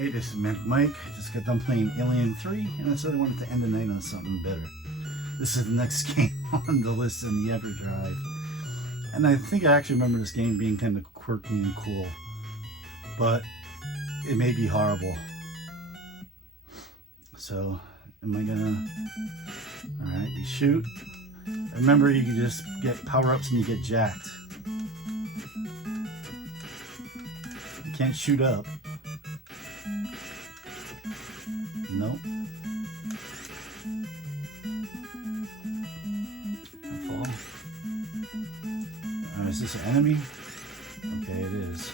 Hey, this is Mike. Just got done playing Alien 3, and I said I wanted to end the night on something better. This is the next game on the list in the EverDrive. And I think I actually remember this game being kind of quirky and cool. But it may be horrible. So, am I gonna... Alright, you shoot. Remember, you can just get power-ups and you get jacked. You can't shoot up. Nope. I fall. Is this an enemy? Okay, it is.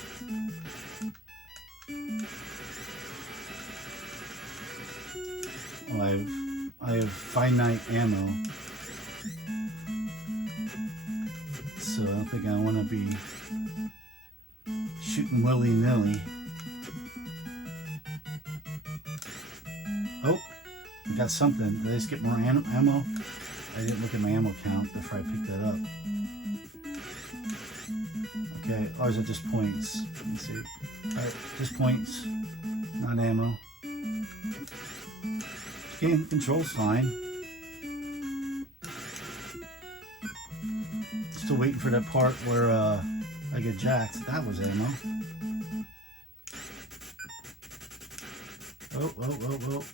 Well, I have finite ammo, so I don't think I want to be shooting willy-nilly. Oh, I got something. Did I just get more ammo? I didn't look at my ammo count before I picked that up. Okay, or is it just points? Let me see. Alright, just points, not ammo. Game control's fine. Still waiting for that part where I get jacked. That was ammo. Oh, oh, oh, oh.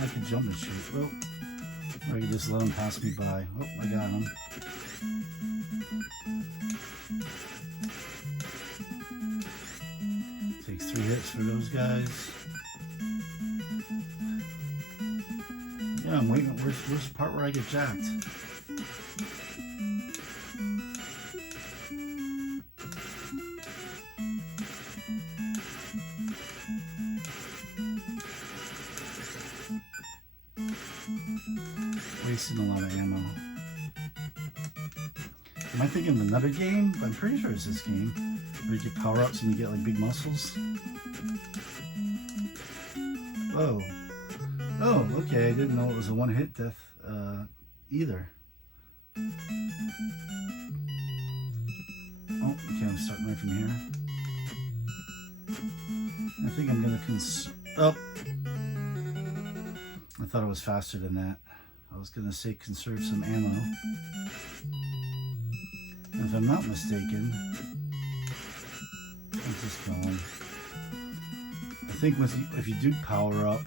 I can jump and shoot. Oh, or I can just let him pass me by. Oh, I got him. Takes 3 hits for those guys. Yeah, I'm waiting. Where's the part where I get jacked? Wasting a lot of ammo. Am I thinking of another game? I'm pretty sure it's this game where you get power-ups and you get like big muscles. Oh. Oh, okay. I didn't know it was a one-hit death either. Oh, okay. I'm starting right from here. I think I'm gonna oh. I thought it was faster than that. I was gonna say conserve some ammo. And if I'm not mistaken, I'm just going. I think if you do power up,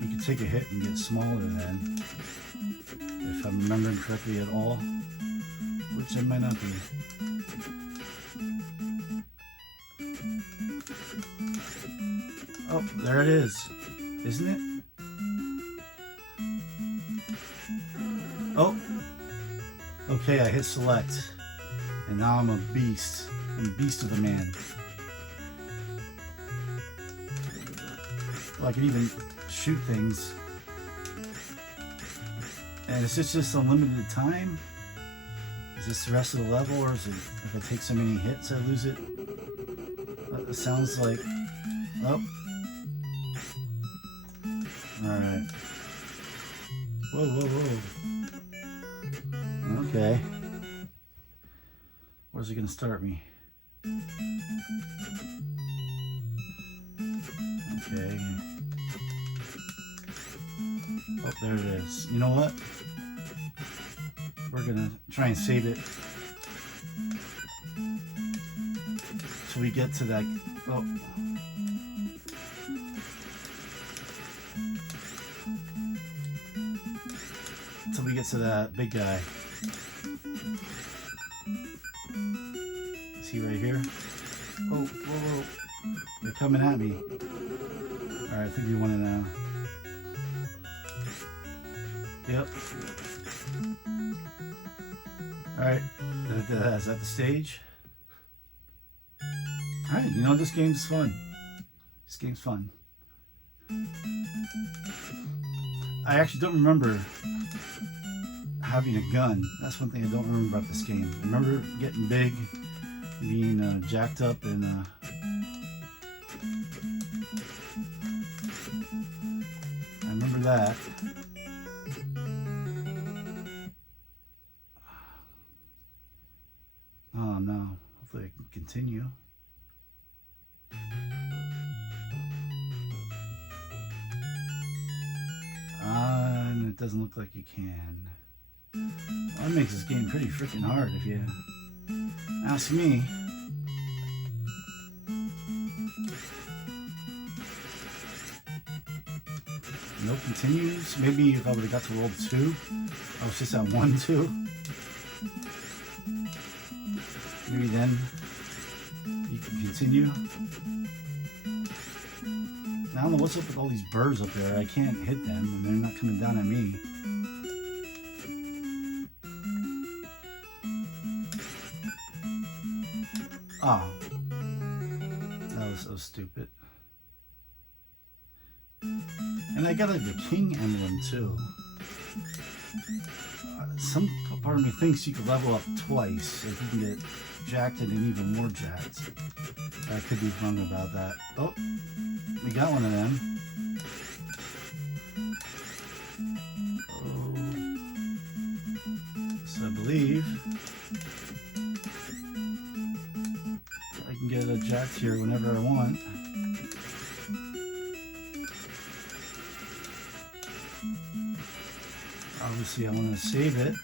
you can take a hit and get smaller then. If I'm remembering correctly at all, which I might not be. Oh, there it is. Isn't it? Oh. Okay, I hit select. And now I'm a beast. I'm a beast of a man. Well, I can even shoot things. And is this just unlimited time? Is this the rest of the level, or is it if I take so many hits I lose it? It sounds like... Oh. Alright. Whoa, whoa, whoa. Okay. Where's it gonna start me? Okay. Oh, there it is. You know what? We're gonna try and save it till we get to that. Oh. Till we get to that big guy. Is he right here? Oh, whoa, whoa. They're coming at me. Alright, I think we want it now. Yep. Alright, is that the stage? Alright, you know, this game's fun. This game's fun. I actually don't remember having a gun. That's one thing I don't remember about this game. I remember getting big, being jacked up, and I remember that. Hopefully I can continue. And it doesn't look like you can. That makes this game pretty freaking hard if you ask me. No continues. Maybe if I would have got to world 2, I was just at 1, 2. Maybe then you can continue. Now I don't know what's up with all these birds up there. I can't hit them and they're not coming down at me. Oh, that was so stupid. And I got the king emblem too. Some part of me thinks you could level up twice if you can get jacked and even more jacked. I could be wrong about that. Oh, we got one of them. Oh, so I believe I can get a jacked here whenever I want. Obviously, I want to save it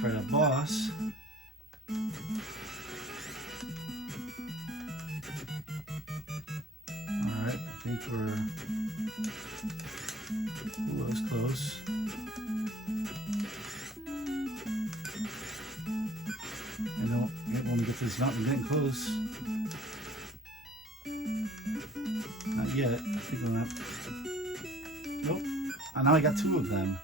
for the boss. Alright, I think we're... Ooh, that was close. And then when we get to this mountain, we're getting close. Not yet. I think we're not... Nope. Oh, now I got 2 of them.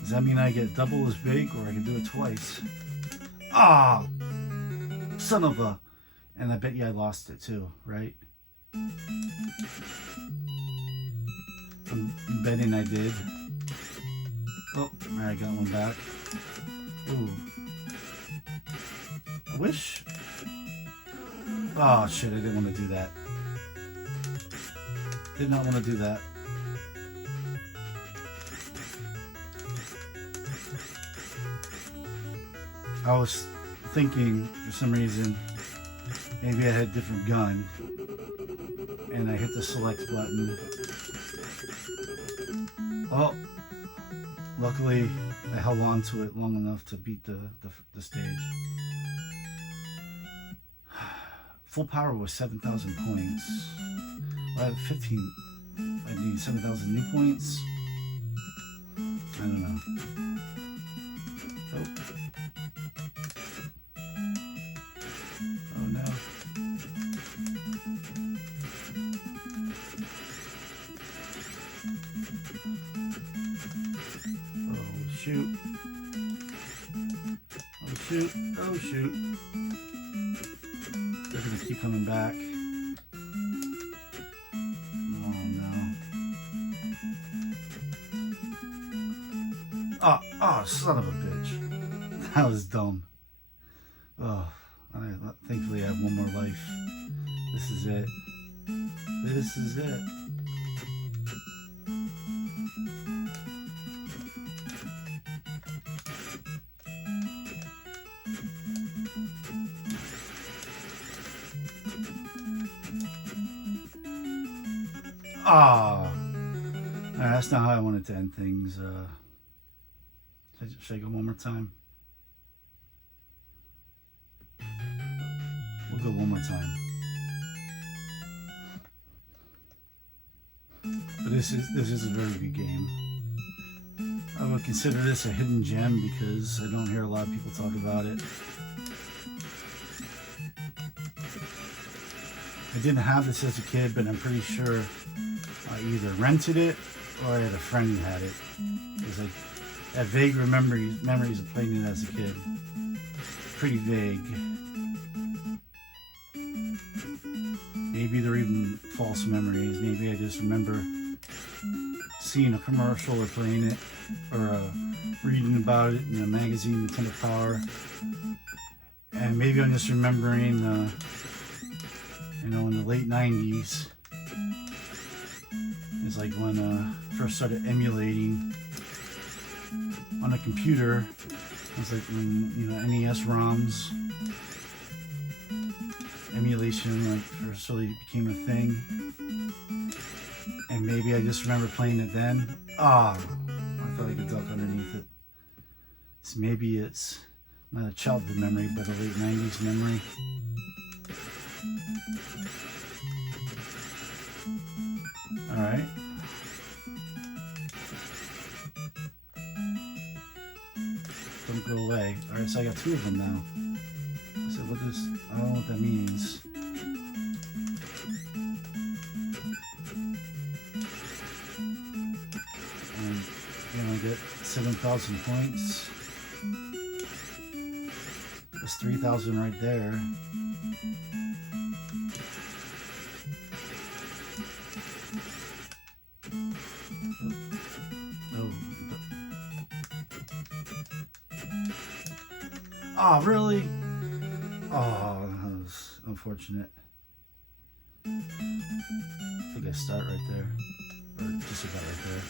Does that mean I get double as big, or I can do it twice? Ah! Son of a... And I bet you I lost it too, right? I'm betting I did. Oh, I got one back. Ooh. I wish... Oh shit, I didn't want to do that. Did not want to do that. I was thinking, for some reason, maybe I had a different gun, and I hit the select button. Oh, luckily I held on to it long enough to beat the stage. Full power was 7,000 points. Well, I have 15. I need 7,000 new points. I don't know. Oh. Oh no. Oh shoot. Oh shoot. Oh shoot. They're gonna keep coming back. Oh no. Oh, son of a bitch. That was dumb. Oh. Thankfully I have one more life. This is it. This is it. Ah. Alright, that's not how I wanted to end things. Should I go one more time? We'll go one more time. But this is a very good game. I would consider this a hidden gem because I don't hear a lot of people talk about it. I didn't have this as a kid, but I'm pretty sure I either rented it or I had a friend who had it. Because I had vague memories of playing it as a kid. Pretty vague. Maybe they're even false memories. Maybe I just remember seeing a commercial or playing it, or reading about it in a magazine, Nintendo Power. And maybe I'm just remembering, you know, in the late 90s, it's like when I first started emulating on a computer. It was like when, you know, NES ROMs emulation like first really became a thing. And maybe I just remember playing it then. Ah, I thought I could duck underneath it. So maybe it's not a childhood memory, but a late 90s memory. Alright. Don't go away. Alright, so I got 2 of them now. So what does, I don't know what that means. And again, I get 7,000 points. That's 3,000 right there. Oh, really? Oh, that was unfortunate. I think I start right there. Or just about right there.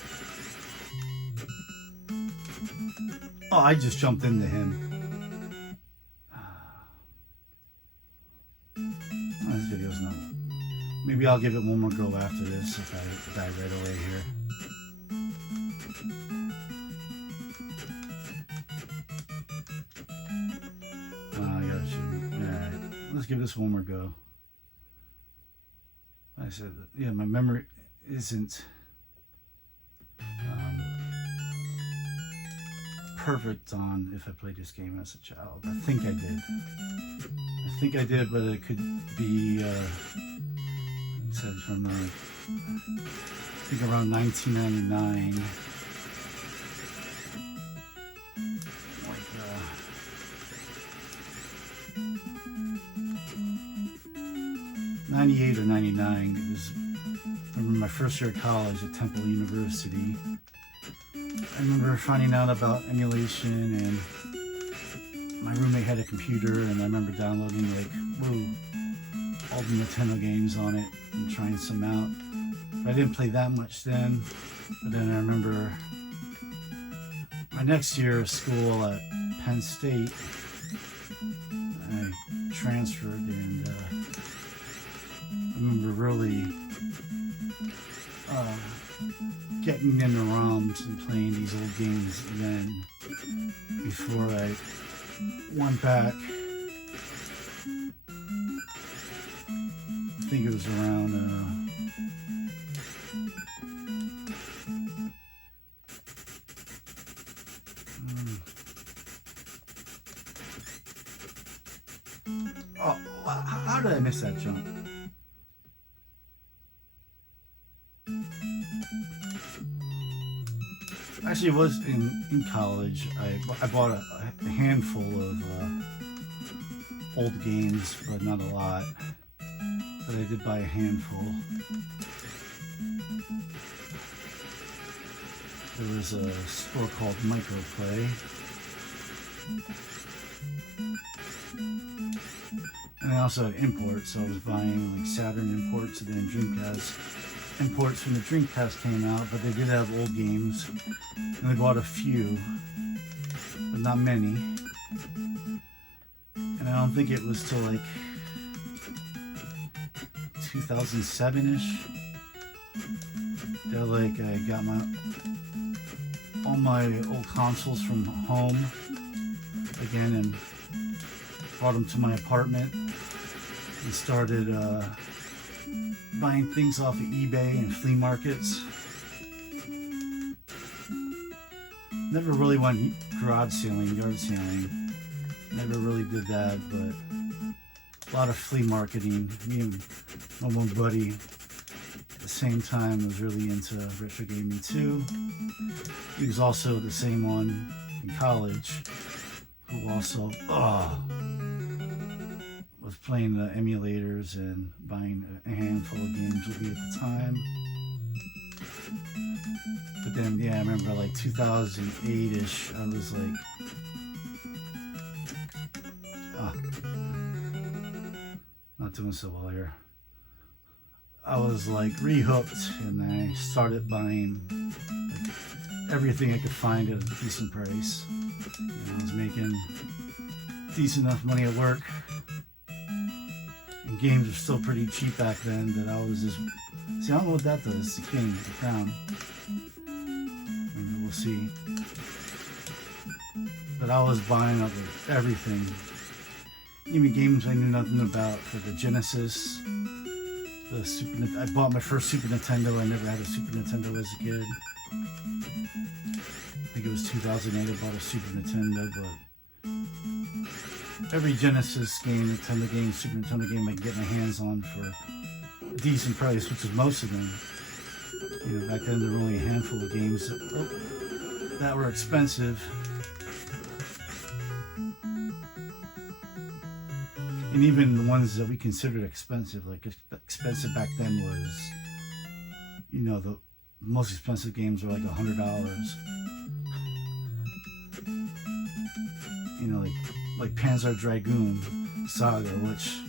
Oh, I just jumped into him. This video's not. Maybe I'll give it one more go after this if I die right away here. Let's give this one more go. Like I said, yeah, my memory isn't perfect on if I played this game as a child. I think I did. I think I did, but it could be it said from I think around 1999. 98 or 99. It was, I remember my first year of college at Temple University. I remember finding out about emulation, and my roommate had a computer, and I remember downloading like, all the Nintendo games on it and trying some out. But I didn't play that much then. But then I remember my next year of school at Penn State, I transferred, and I remember really getting in the ROMs and playing these old games again before I went back. I think it was around how did I miss that jump? Actually, it was in college. I bought a handful of old games, but not a lot. But I did buy a handful. There was a store called Microplay. And I also had imports, so I was buying like Saturn imports and then Dreamcast imports when the Dreamcast came out, but they did have old games, and I bought a few, but not many. And I don't think it was till like 2007-ish that like I got all my old consoles from home again and brought them to my apartment and started buying things off of eBay and flea markets. Never really went garage sailing, yard sailing. Never really did that, but a lot of flea marketing. Me and my one buddy at the same time was really into retro gaming too. He was also the same one in college who also was playing the emulators and buying a handful of games with me at the time. But then, yeah, I remember like 2008-ish, I was like, not doing so well here. I was like re-hooked, and I started buying like everything I could find at a decent price. I was making decent enough money at work and games were still pretty cheap back then that I was just... See, I don't know what that does. It's the king, the crown. Maybe we'll see. But I was buying up everything. Even games I knew nothing about, for the Genesis, I bought my first Super Nintendo. I never had a Super Nintendo as a kid. I think it was 2008 I bought a Super Nintendo, but every Genesis game, Nintendo game, Super Nintendo game I could get my hands on for a decent price, which is most of them. You know, back then there were only a handful of games that were expensive. And even the ones that we considered expensive, like expensive back then was, you know, the most expensive games were like $100. You know, like Panzer Dragoon Saga, which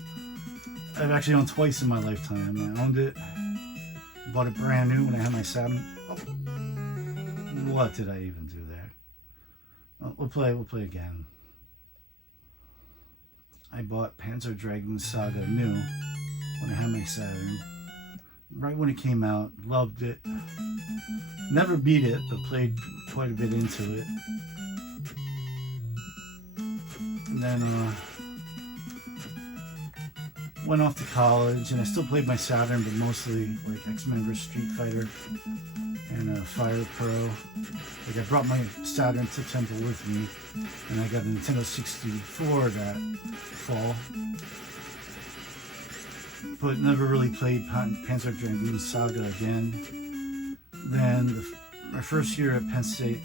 I've actually owned twice in my lifetime. I owned it, bought it brand new when I had my Saturn. Oh, what did I even do there? Oh, we'll play again. I bought Panzer Dragoon Saga new when I had my Saturn. Right when it came out, loved it. Never beat it, but played quite a bit into it. And then went off to college, and I still played my Saturn, but mostly like X-Men vs. Street Fighter and Fire Pro. Like, I brought my Saturn to Temple with me, and I got a Nintendo 64 that fall. But never really played Panzer Dragoon Saga again. Then my first year at Penn State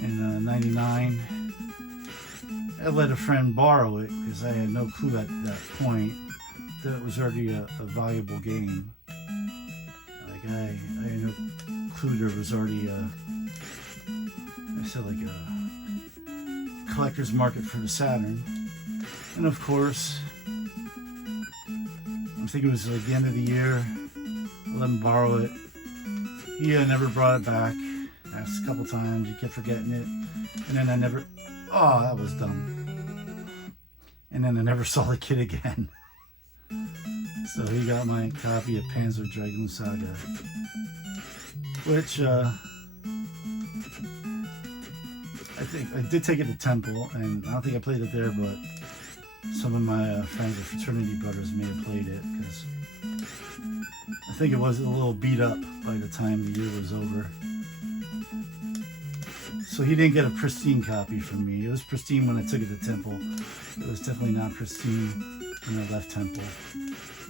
in '99, I let a friend borrow it because I had no clue at that point that it was already a valuable game. Like, I had no clue there was already a collector's market for the Saturn. And of course, I think it was like the end of the year, I let him borrow it. He never brought it back. Asked a couple times, he kept forgetting it. And then oh, that was dumb. And then I never saw the kid again. So he got my copy of Panzer Dragoon Saga, which I think I did take it to Temple, and I don't think I played it there, but some of my friends or fraternity brothers may have played it, because I think it was a little beat up by the time the year was over. So he didn't get a pristine copy from me. It was pristine when I took it to Temple. It was definitely not pristine when I left Temple.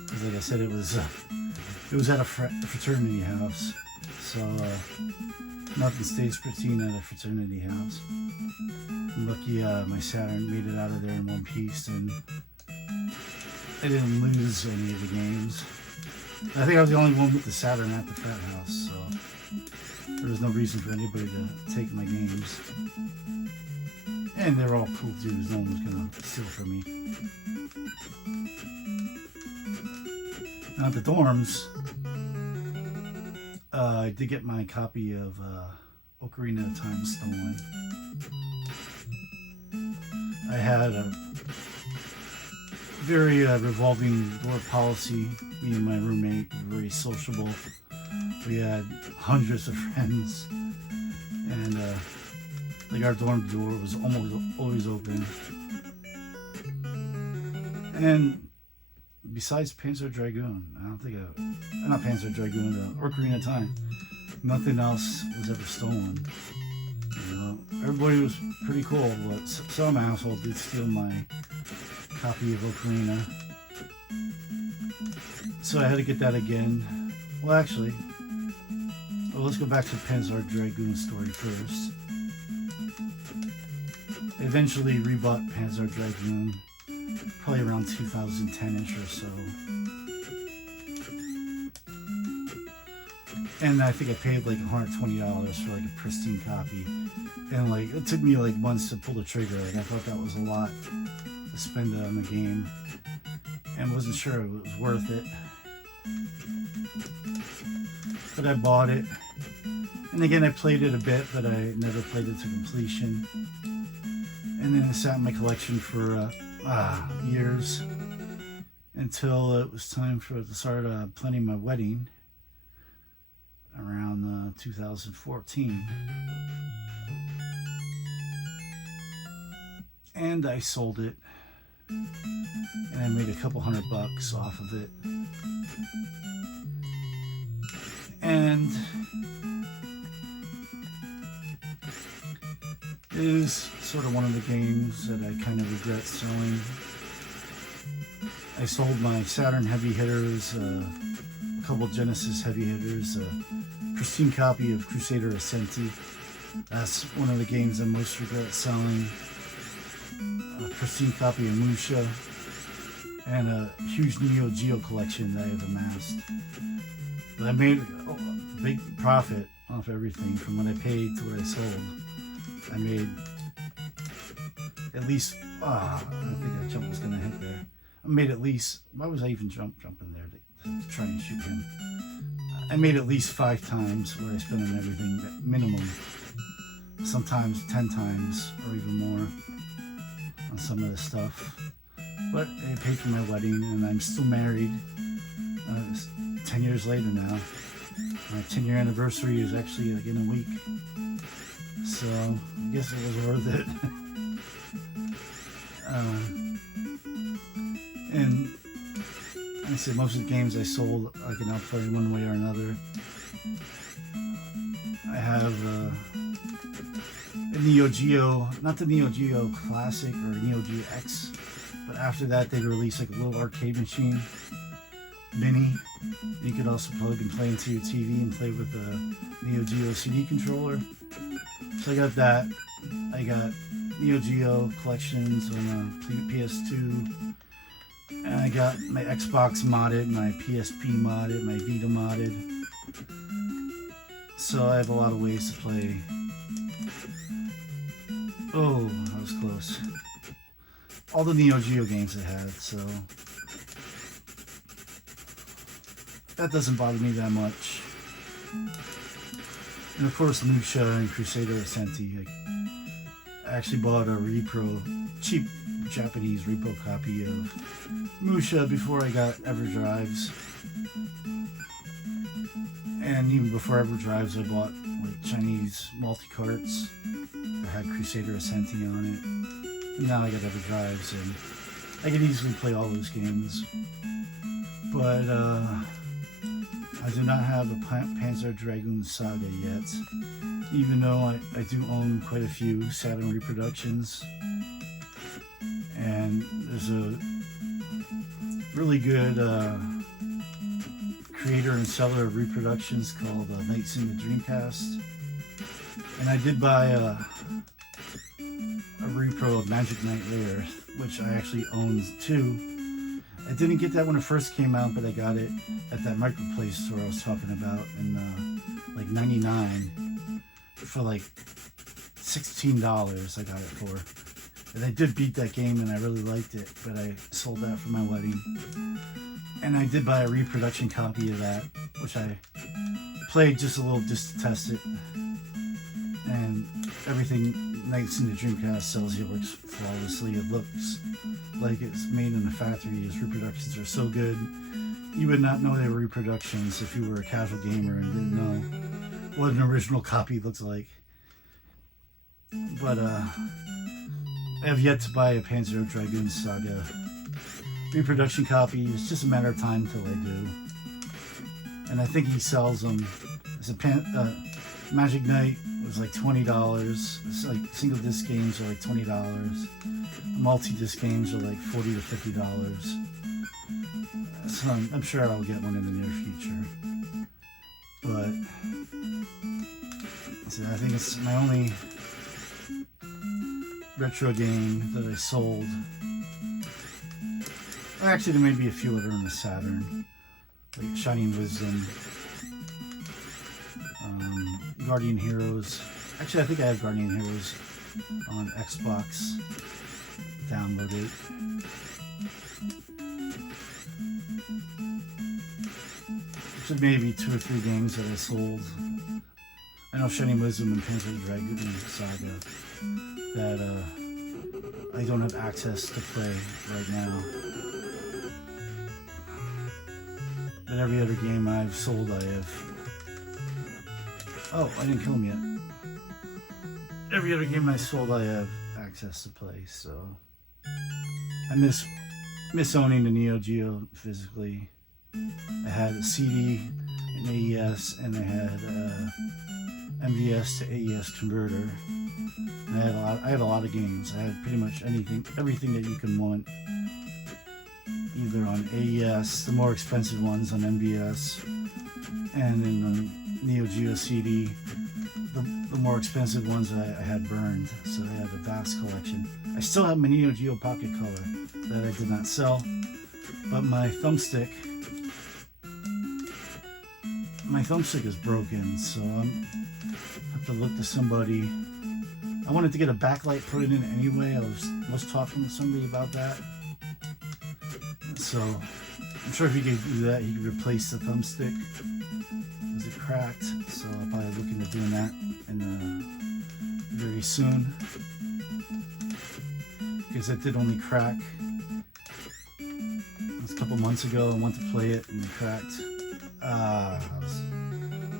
Because like I said, it was at a fraternity house. So nothing stays pristine at a fraternity house. I'm lucky my Saturn made it out of there in one piece, and I didn't lose any of the games. I think I was the only one with the Saturn at the frat house, so there was no reason for anybody to take my games. And they were all cool dudes. No one was going to steal from me. Now at the dorms, I did get my copy of Ocarina of Time stolen. I had a very revolving door policy. Me and my roommate were very sociable. We had hundreds of friends, and like our dorm door was almost always open. And besides Panzer Dragoon, I don't think not Panzer Dragoon, Ocarina of Time, nothing else was ever stolen. You know, everybody was pretty cool, but some asshole did steal my copy of Ocarina. So I had to get that again. Well, actually, let's go back to Panzer Dragoon story first. I eventually rebought Panzer Dragoon, probably around 2010-ish or so. And I think I paid like $120 for like a pristine copy. And like, it took me like months to pull the trigger. Like, I thought that was a lot to spend on the game, and wasn't sure it was worth it. But I bought it. And again, I played it a bit, but I never played it to completion. And then it sat in my collection for years. until it was time to start planning my wedding around 2014. And I sold it, and I made a couple $100 off of it. And it is sort of one of the games that I kind of regret selling. I sold my Saturn heavy hitters, a couple Genesis heavy hitters, a pristine copy of Crusader Ascenti. That's one of the games I most regret selling. A pristine copy of Musha, and a huge Neo Geo collection that I have amassed. But I made a big profit off everything from what I paid to what I sold. I made at least, I think that jump was going to hit there. I made at least, why was I even jumping there to try and shoot him? I made at least 5 times what I spent on everything, minimum. Sometimes 10 times or even more on some of the stuff. But I paid for my wedding, and I'm still married 10 years later now. My 10-year anniversary is actually like in a week. So I guess it was worth it. And like I said, most of the games I sold I can now play one way or another. I have a Neo Geo, not the Neo Geo Classic or Neo Geo X, but after that they released like a little arcade machine, mini. You could also plug and play into your TV and play with a Neo Geo CD controller. So I got that. I got Neo Geo collections on PS2. And I got my Xbox modded, my PSP modded, my Vita modded. So I have a lot of ways to play. Oh, that was close. All the Neo Geo games I had, so that doesn't bother me that much. And of course, Musha and Crusader Ascenti. I actually bought a cheap Japanese repo copy of Musha before I got EverDrives. And even before EverDrives, I bought like Chinese multi-carts that had Crusader Ascenti on it. And now I got EverDrives, and I can easily play all those games. But I do not have a Panzer Dragoon Saga yet, even though I do own quite a few Saturn reproductions. And there's a really good creator and seller of reproductions called Knights in the Dreamcast. And I did buy a repro of Magic Knight Rare, which I actually owned too. I didn't get that when it first came out, but I got it at that marketplace store I was talking about in like '99 for like $16. I got it for. And I did beat that game and I really liked it, but I sold that for my wedding. And I did buy a reproduction copy of that, which I played just a little just to test it. And everything Knights in the Dreamcast sells here works flawlessly. It looks like it's made in a factory. His reproductions are so good. You would not know they were reproductions if you were a casual gamer and didn't know what an original copy looks like. But I have yet to buy a Panzer Dragoon Saga reproduction copy. It's just a matter of time until I do. And I think he sells them as a Magic Knight was like $20. It's like single disc games are like $20. Multi-disc games are like $40 to $50. So I'm sure I'll get one in the near future. But so I think it's my only retro game that I sold. Actually, there may be a few other on the Saturn, like Shining Wisdom, Guardian Heroes. Actually, I think I have Guardian Heroes on Xbox downloaded. So maybe 2 or 3 games that I sold. I know Shining Wisdom and Panzer Dragoon Saga that I don't have access to play right now. But every other game I've sold, I have... Oh, I didn't kill him yet. Every other game I sold, I have access to play, so... I miss owning the Neo Geo physically. I had a CD, an AES, and I had MVS to AES converter. And I had a lot of games. I had pretty much everything that you can want, either on AES, the more expensive ones on MVS, and in the Neo Geo CD, the more expensive ones I had burned. So I have a vast collection. I still have my Neo Geo Pocket Color that I did not sell, but my thumbstick is broken, so I have to look to somebody. I wanted to get a backlight put in anyway. I was talking to somebody about that, so I'm sure if he could do that, he could replace the thumbstick. It was cracked, so I'll probably look into doing that very soon, because it did only crack. It was a couple months ago. I went to play it and it cracked. I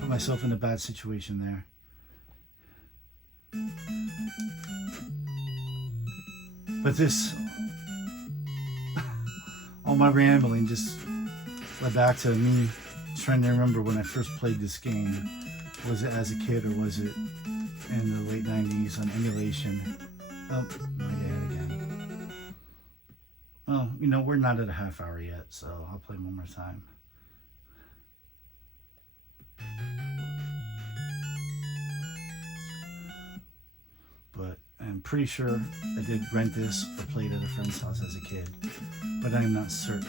put myself in a bad situation there. But this, all my rambling just led back to me trying to remember when I first played this game. Was it as a kid or was it in the late 90s on emulation? Oh, my dad again. Oh, you know, we're not at a half hour yet, so I'll play one more time. But I'm pretty sure I did rent this or played at a friend's house as a kid, but I'm not certain.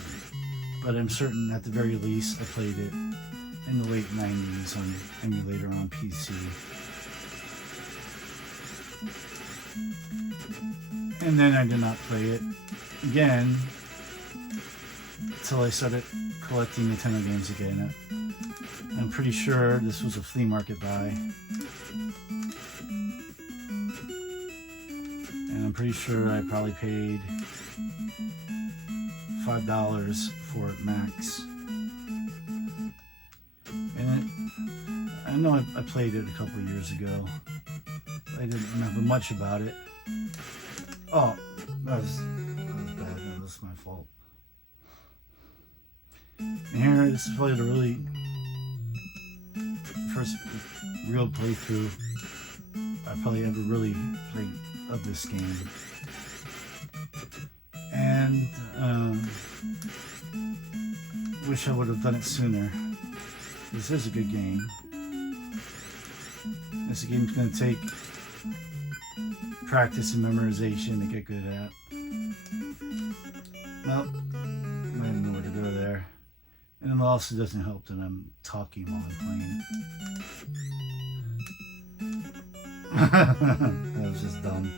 But I'm certain at the very least I played it in the late 90s on emulator on PC. And then I did not play it again until I started collecting Nintendo games again. I'm pretty sure this was a flea market buy. And I'm pretty sure I probably paid $5 for it max. And I know I played it a couple of years ago. I didn't remember much about it. Oh, that was bad. That was my fault. And here, this is probably the really first real playthrough I probably ever really played of this game. And wish I would have done it sooner. This is a good game. This game's going to take practice and memorization to get good at. Well, I don't know where to go there. And it also doesn't help that I'm talking while I'm playing. That was just dumb.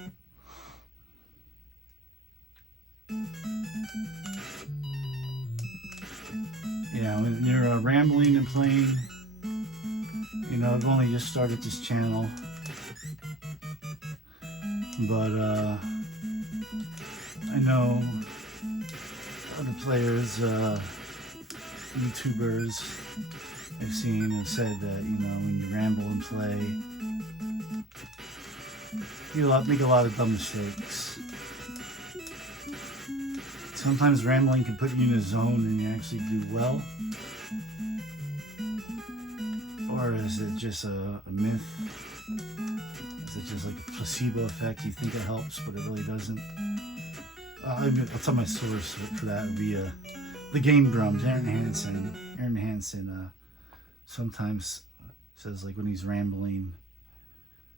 Yeah, when you're rambling and playing, you know, I've only just started this channel, but I know other players, YouTubers I've seen have said that, you know, when you ramble and play, you make a lot of dumb mistakes. Sometimes rambling can put you in a zone and you actually do well. Or is it just a myth? Is it just like a placebo effect? You think it helps, but it really doesn't. I'll tell my source for that would be the Game Grumps, Aaron Hansen. Aaron Hansen sometimes says like when he's rambling,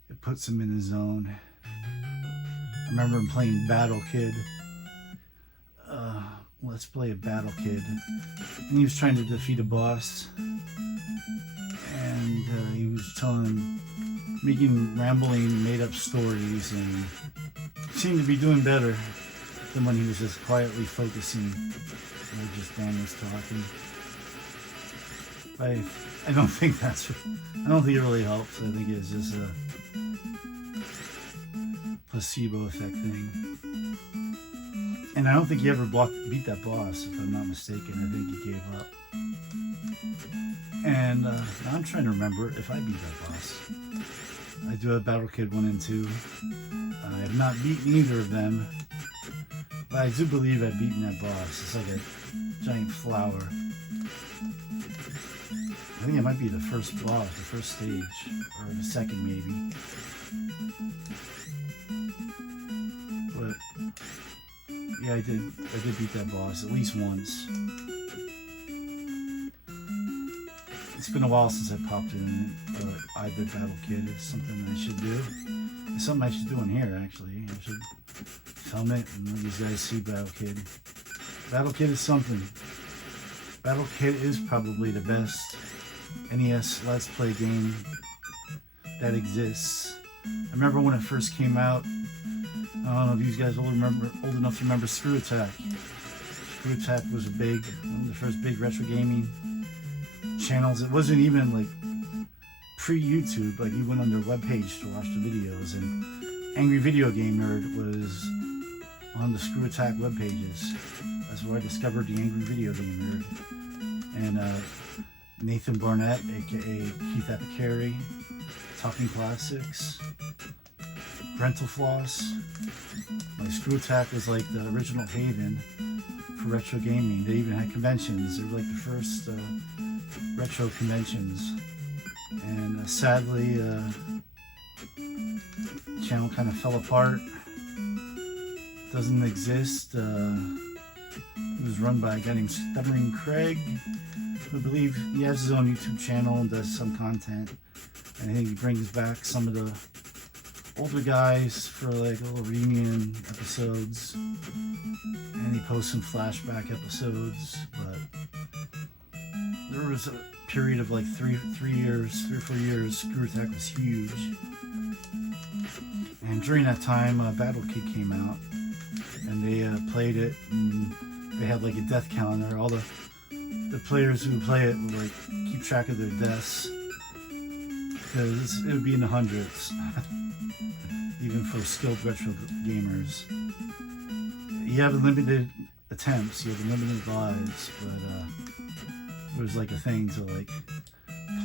it puts him in a zone. I remember him playing Battle Kid. Let's play a Battle Kid. And he was trying to defeat a boss. And he was making rambling, made up stories, and seemed to be doing better than when he was just quietly focusing. And just Dan was talking. I don't think I don't think it really helps. I think it's just a placebo effect thing. And I don't think he ever beat that boss, if I'm not mistaken. I think he gave up. And now I'm trying to remember if I beat that boss. I do have Battle Kid 1 and 2. I have not beaten either of them, but I do believe I've beaten that boss. It's like a giant flower. I think it might be the first boss, the first stage, or the second maybe. But yeah, I did beat that boss at least once. It's been a while since I popped in either Battle Kid. It's something I should do. It's something I should do in here, actually. I should film it and let these guys see Battle Kid. Battle Kid is something. Battle Kid is probably the best NES Let's Play game that exists. I remember when it first came out. I don't know if you guys old enough to remember Screw Attack. Screw Attack was one of the first big retro gaming channels. It wasn't even like pre-YouTube. Like you went on their webpage to watch the videos, and Angry Video Game Nerd was on the Screw Attack web pages. That's where I discovered the Angry Video Game Nerd. And Nathan Barnett, aka Keith Apicary, Talking Classics, Rental Floss. Like Screw Attack was like the original haven for retro gaming. They even had conventions. They were like the first retro conventions. And sadly, the channel kind of fell apart. Doesn't exist. It was run by a guy named Stuttering Craig. I believe he has his own YouTube channel and does some content. And I think he brings back some of the older guys for like little reunion episodes. And he posts some flashback episodes. But there was a period of like three or 4 years, Screw Attack was huge. And during that time, Battle Kid came out. And they played it, and they had like a death calendar. All the players who would play it would like keep track of their deaths, because it would be in the hundreds, even for skilled retro gamers. You have limited attempts, you have limited lives, but it was like a thing to like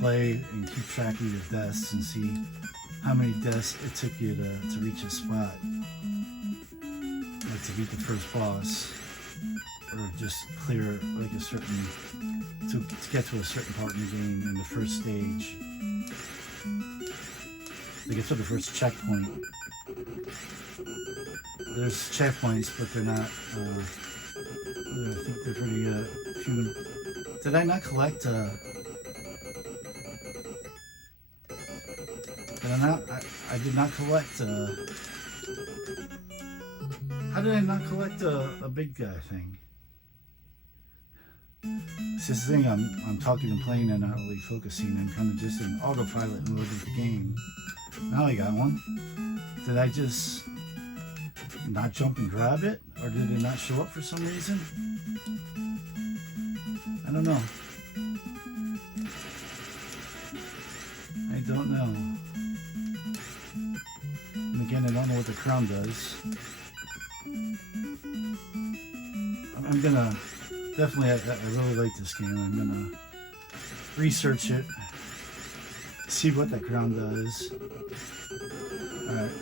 play and keep track of your deaths and see how many deaths it took you to reach a spot. Like to beat the first boss, or just clear like a certain, to get to a certain part in the game in the first stage. To get to the first checkpoint. There's checkpoints, but they're not, I think they're pretty few. Did I not collect, did I did not collect, how did I not collect a big guy thing? It's this thing, I'm talking and playing and not really focusing. I'm kind of just in autopilot mode of the game. Now I got one. Did I just not jump and grab it? Or did it not show up for some reason? I don't know. I don't know. And again, I don't know what the crown does. I'm gonna definitely, I really like this game. I'm gonna research it, see what that crown does. Alright.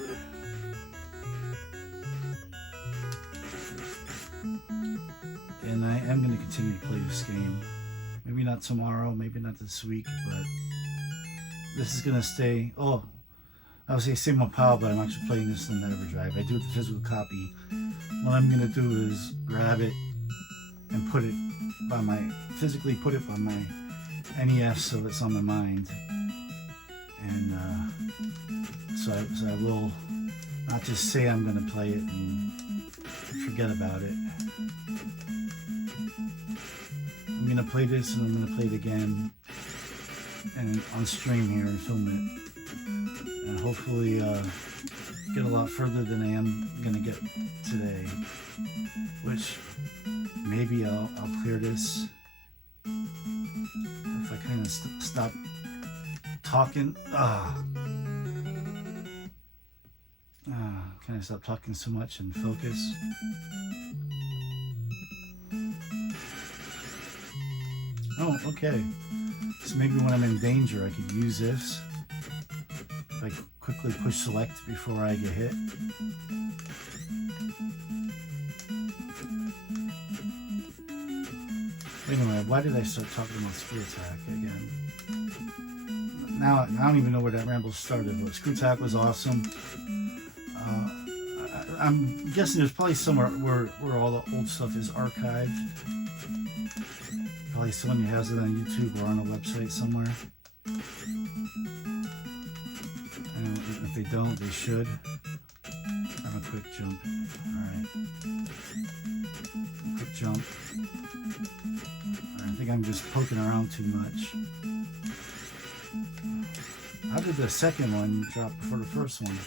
And I am gonna continue to play this game. Maybe not tomorrow, maybe not this week, but this is gonna stay. Oh, I would say save my pile, but I'm actually playing this in the EverDrive. I do it the physical copy. What I'm gonna do is grab it and put it physically put it by my NES so it's on my mind. And so I will not just say I'm gonna play it and forget about it. I'm gonna play this and I'm gonna play it again and on stream here and film it. And hopefully get a lot further than I am gonna get today, which maybe I'll clear this if I kind of stop talking. Kind of stop talking so much and focus. Oh, okay. So maybe when I'm in danger, I could use this. If I quickly push select before I get hit. Anyway, why did I start talking about Screw Attack again? Now I don't even know where that ramble started, but Screw Attack was awesome. I'm guessing there's probably somewhere where all the old stuff is archived. Probably someone who has it on YouTube or on a website somewhere. And if they don't, they should. Have a quick jump. Alright. Quick jump. I think I'm just poking around too much. How did the second one drop before the first one?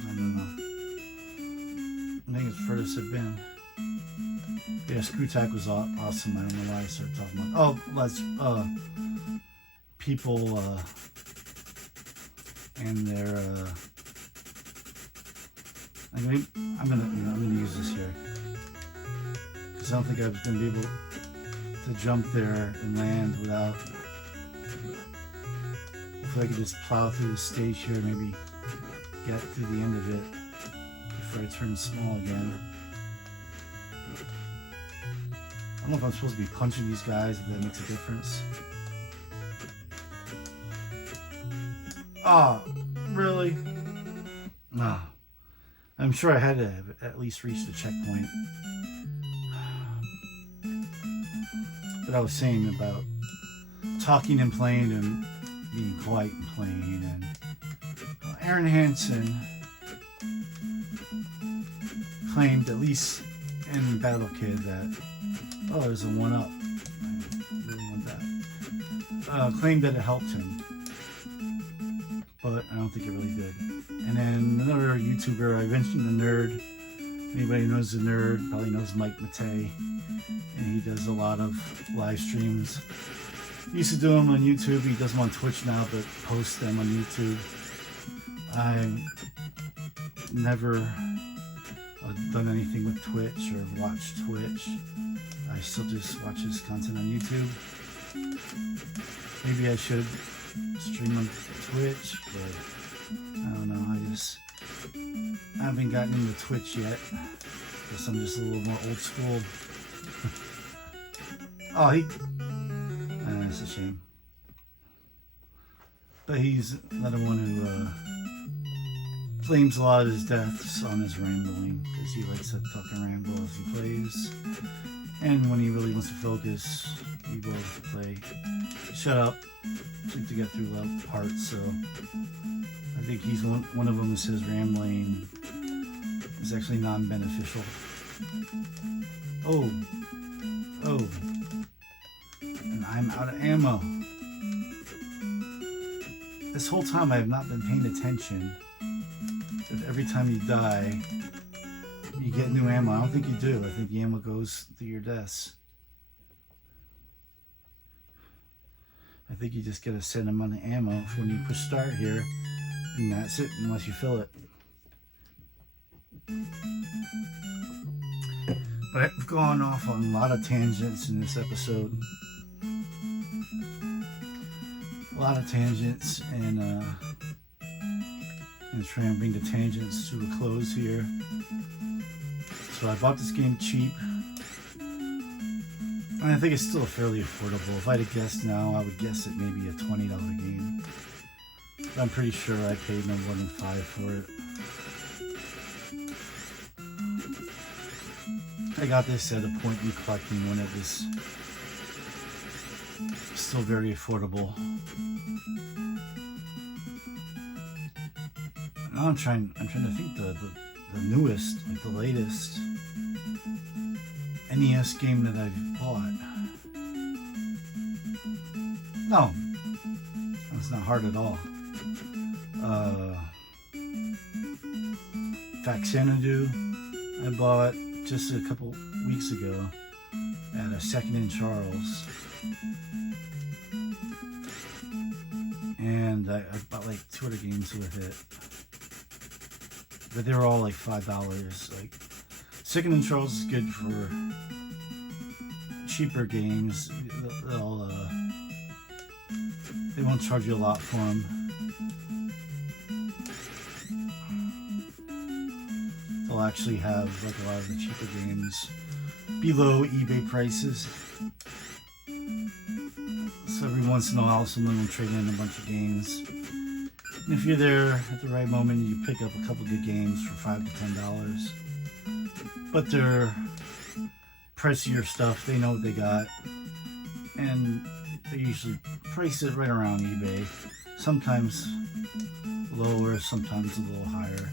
I don't know. I think it's the furthest I've been. Yeah, Screw Attack was awesome. I don't know why I started talking about. Oh, that's people and their. I'm gonna use this here because I don't think I was gonna be able to jump there and land without. If I could just plow through the stage here, maybe get to the end of it before I turn small again. I don't know if I'm supposed to be punching these guys, if that makes a difference. Oh, really? No. I'm sure I had to have at least reached the checkpoint. But I was saying about talking and playing and being quiet and playing, and Aaron Hansen claimed, at least in Battle Kid, that there's a 1-up. I really want that. Claimed that it helped him, but I don't think it really did. And then another YouTuber, I mentioned the Nerd. Anybody who knows the Nerd probably knows Mike Matei, and he does a lot of live streams. He used to do them on YouTube. He does them on Twitch now, but posts them on YouTube. I've never done anything with Twitch or watched Twitch. I still just watch his content on YouTube. Maybe I should stream on Twitch, but I don't know. I haven't gotten into Twitch yet. Guess I'm just a little more old school. Oh, that's a shame. But he's another one who claims a lot of his deaths on his rambling, because he likes to talk and ramble as he plays. And when he really wants to focus, he will play shut up to get through loud parts. So I think he's one of them who says rambling is actually non-beneficial. Oh, and I'm out of ammo. This whole time I have not been paying attention. But every time you die, you get new ammo. I don't think you do. I think the ammo goes through your deaths. I think you just get a set amount of ammo when you push start here, and that's it, unless you fill it. But I've gone off on a lot of tangents in this episode. A lot of tangents, and trying to bring the tangents to a close here. So I bought this game cheap. And I think it's still fairly affordable. If I had to guess now, I would guess it maybe a $20 game. But I'm pretty sure I paid no more than $5 for it. I got this at a point in collecting when it was still very affordable. Now I'm trying to think the newest, like the latest NES game that I've bought. No, it's not hard at all. Xanadu I bought just a couple weeks ago at a second in Charles. And I bought like 2 other games with it. But they were all like $5. Like, Second and Charles is good for cheaper games. they won't charge you a lot for them. They'll actually have like a lot of the cheaper games below eBay prices. So every once in a while, someone will trade in a bunch of games. And if you're there at the right moment, you pick up a couple good games for $5 to $10. But they're pricier stuff. They know what they got, and they usually price it right around eBay. Sometimes lower, sometimes a little higher,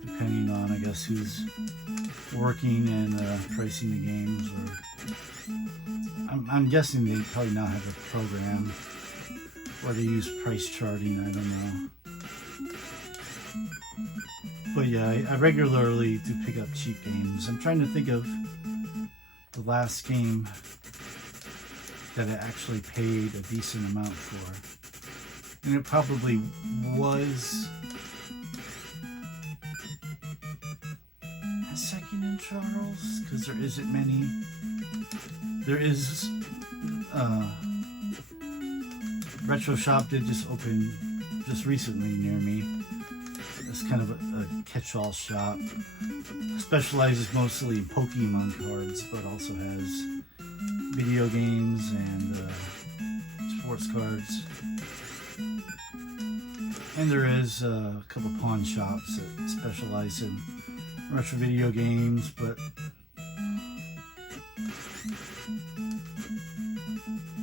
depending on, I guess, who's working and pricing the games. Or I'm guessing they probably now have a program where they use price charting. I don't know. But yeah, I regularly do pick up cheap games. I'm trying to think of the last game that I actually paid a decent amount for. And it probably was a Second in Charles, because there isn't many. There is Retro Shop did just open just recently near me. It's kind of a catch-all shop. Specializes mostly in Pokemon cards, but also has video games and sports cards. And there is a couple pawn shops that specialize in retro video games, but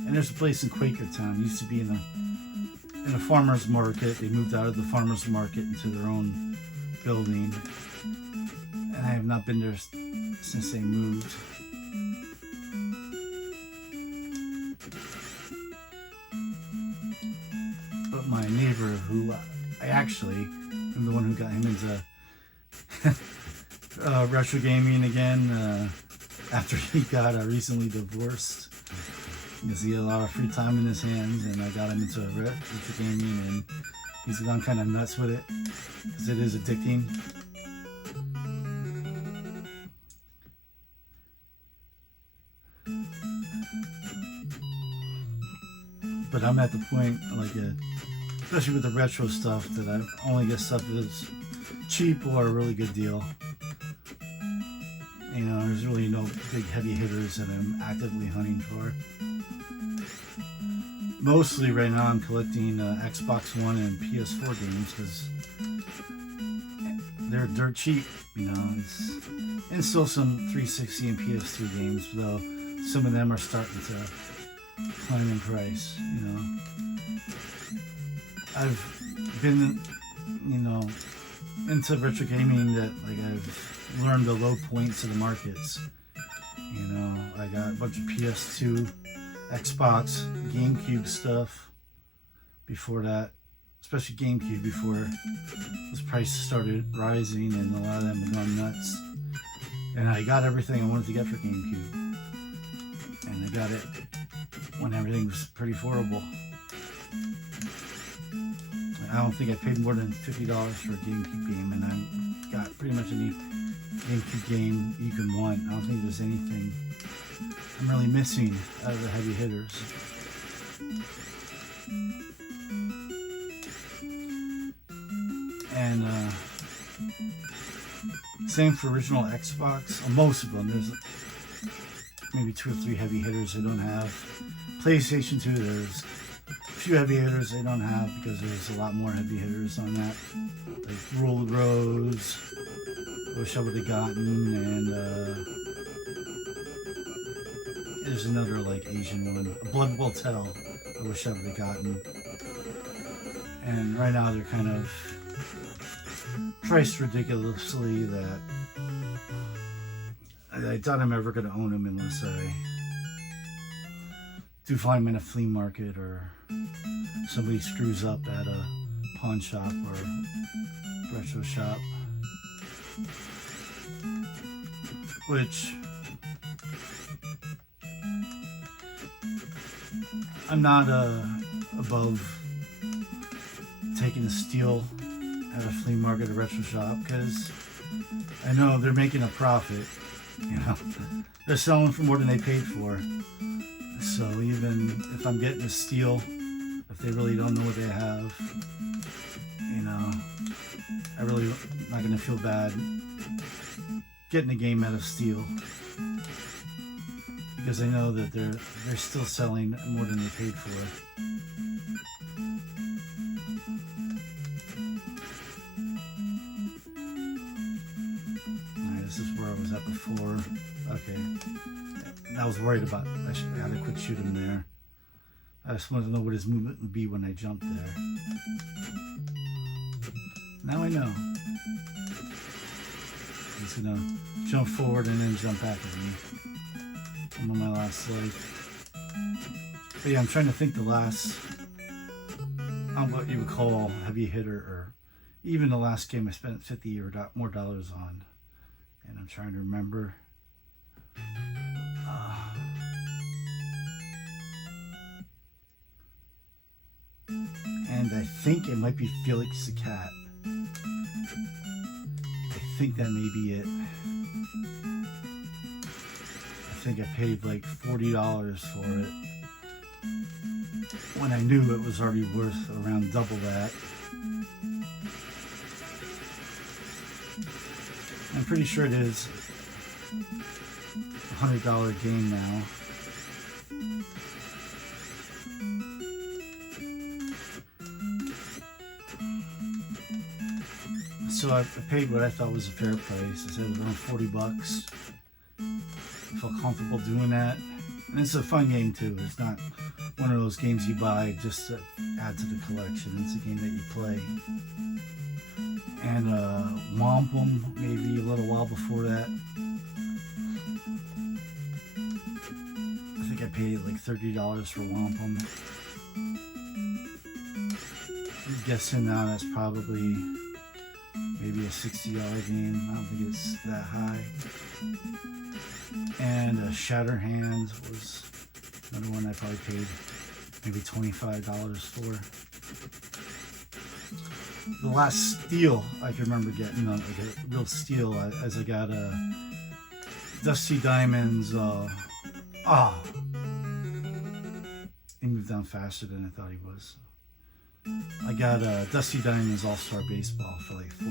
and there's a place in Quakertown. It used to be in a farmer's market. They moved out of the farmer's market into their own building, and I have not been there since they moved. But my neighbor, who I actually am the one who got him into retro gaming again after he got recently divorced, because he had a lot of free time in his hands, and I got him into retro gaming, and he's gone kind of nuts with it because it is addicting. But I'm at the point, like, especially with the retro stuff, that I only get stuff that's cheap or a really good deal. You know, there's really no big heavy hitters that I'm actively hunting for. Mostly right now I'm collecting Xbox One and PS4 games because they're dirt cheap, you know. And still some 360 and PS2 games, though some of them are starting to climb in price, you know. I've been, you know, into retro gaming that, like, I've learned the low points of the markets. You know, I got a bunch of PS2, Xbox, GameCube stuff before that, especially GameCube, before those prices started rising and a lot of them had gone nuts. And I got everything I wanted to get for GameCube. And I got it when everything was pretty affordable. I don't think I paid more than $50 for a GameCube game, and I got pretty much any GameCube game you can want. I don't think there's anything I'm really missing out of the heavy hitters. And same for original Xbox. Most of them. There's maybe 2 or 3 heavy hitters they don't have. PlayStation 2, there's a few heavy hitters they don't have because there's a lot more heavy hitters on that. Like Rule of Rose, Wish I Would Have Gotten, and there's another like Asian one, Blood Will Tell, I Wish I Would Have Gotten. And right now they're kind of priced ridiculously that I doubt I'm ever going to own them unless I do find them in a flea market or somebody screws up at a pawn shop or retro shop. Which I'm not above taking a steal at a flea market or retro shop because I know they're making a profit, You know, they're selling for more than they paid for. So even if I'm getting a steal, if they really don't know what they have, you know, I really not going to feel bad getting a game out of steal, because I know that they're still selling more than they paid for. Alright, this is where I was at before. Okay. I was worried about I had to quit shooting there. I just wanted to know what his movement would be when I jumped there. Now I know. He's gonna jump forward and then jump back at me. I'm on my last life. But yeah, I'm trying to think the last, what you would call heavy hitter, or even the last game I spent $50 or more dollars on. And I'm trying to remember. And I think it might be Felix the Cat. I think that may be it. I think I paid like $40 for it, when I knew it was already worth around double that. I'm pretty sure it is a $100 game now. So I paid what I thought was a fair price. I said it was around $40. I felt comfortable doing that. And it's a fun game too. It's not one of those games you buy just to add to the collection. It's a game that you play. And Wampum, maybe a little while before that. I think I paid like $30 for Wampum. I'm guessing now that's probably maybe a $60 game. I don't think it's that high. And Shatterhand was another one I probably paid maybe $25 for. The last steal I can remember getting, like a real steal, as I got Dusty Diamonds. He moved down faster than I thought he was. I got Dusty Diamonds All-Star Baseball for like $4,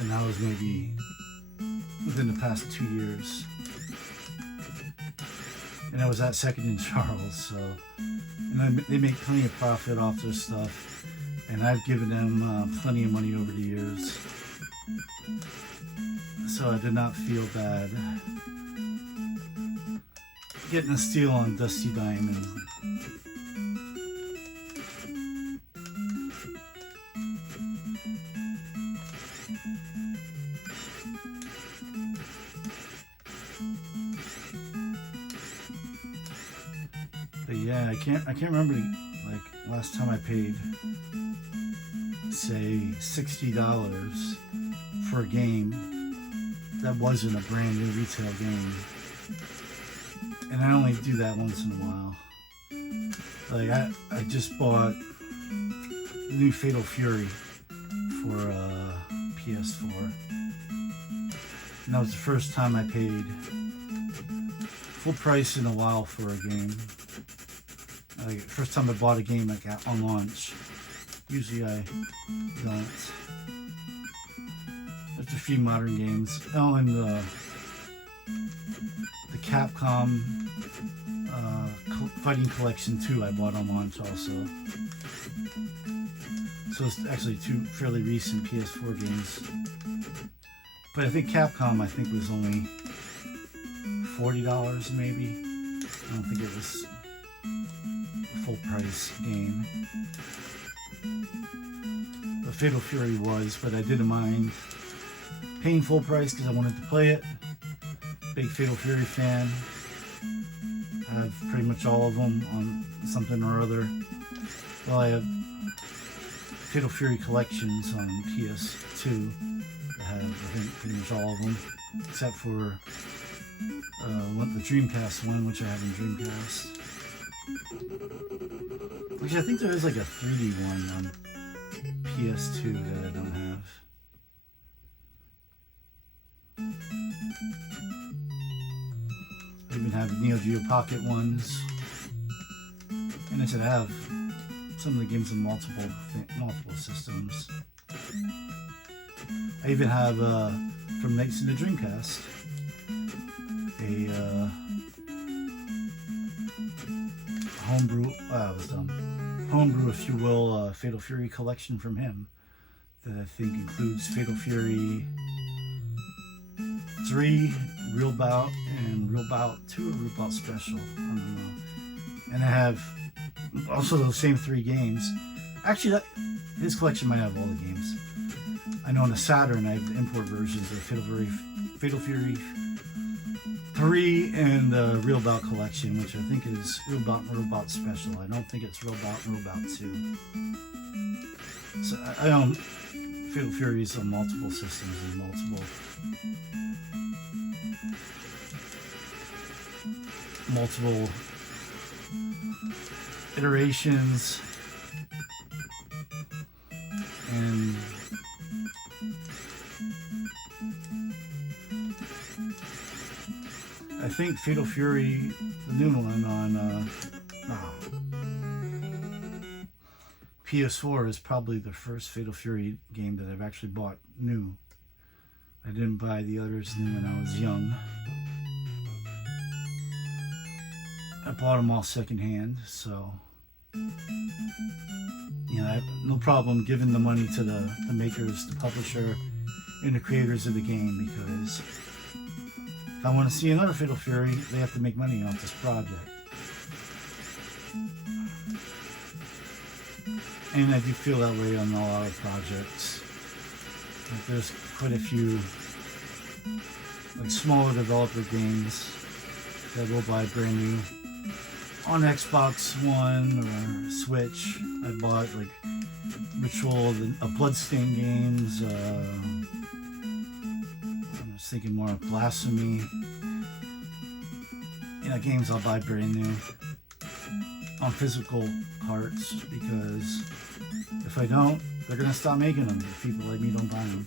and that was maybe within the past 2 years. And I was at Second and Charles, so, and they make plenty of profit off their stuff, and I've given them plenty of money over the years, so I did not feel bad getting a steal on Dusty Diamond. But yeah, I can't remember like last time I paid, say, $60 for a game that wasn't a brand new retail game. And I only do that once in a while. Like I just bought the new Fatal Fury for PS4. And that was the first time I paid full price in a while for a game. Like, first time I bought a game like on launch. Usually I don't. There's a few modern games. Oh, and the Capcom Fighting Collection 2 I bought on launch also. So it's actually two fairly recent PS4 games. But I think Capcom, was only $40 maybe. I don't think it was a full price game. But Fatal Fury was, but I didn't mind paying full price because I wanted to play it. Big Fatal Fury fan. I have pretty much all of them on something or other. Well, I have Fatal Fury collections on PS2. I have, I think, pretty much all of them, except for the Dreamcast one, which I have in Dreamcast. Which I think there is like a 3D one on PS2 that I don't have. Neo Geo Pocket ones. And I said I have some of the games on multiple systems. I even have from Nights in the Dreamcast a homebrew. That was dumb. Homebrew, if you will, Fatal Fury collection from him that I think includes Fatal Fury 3, Real Bout, and Real Bout 2 or Real Bout Special. I don't know. And I have also those same 3 games. Actually, his collection might have all the games. I know on the Saturn I have the import versions of Fatal Fury 3 and the Real Bout collection, which I think is Real Bout and Real Bout Special. I don't think it's Real Bout and Real Bout 2. So I own Fatal Furies on multiple systems and multiple iterations, and I think Fatal Fury, the new one on PS4, is probably the first Fatal Fury game that I've actually bought new. I didn't buy the others when I was young. I bought them all secondhand, so I have no problem giving the money to the makers, the publisher, and the creators of the game, because if I want to see another Fatal Fury, they have to make money off this project. And I do feel that way on a lot of projects. Like there's quite a few like smaller developer games that will buy brand new on Xbox One or Switch. I bought like Ritual, Bloodstained games. I was thinking more of Blasphemy. Games I'll buy brand new on physical parts, because if I don't, they're gonna stop making them if people like me don't buy them.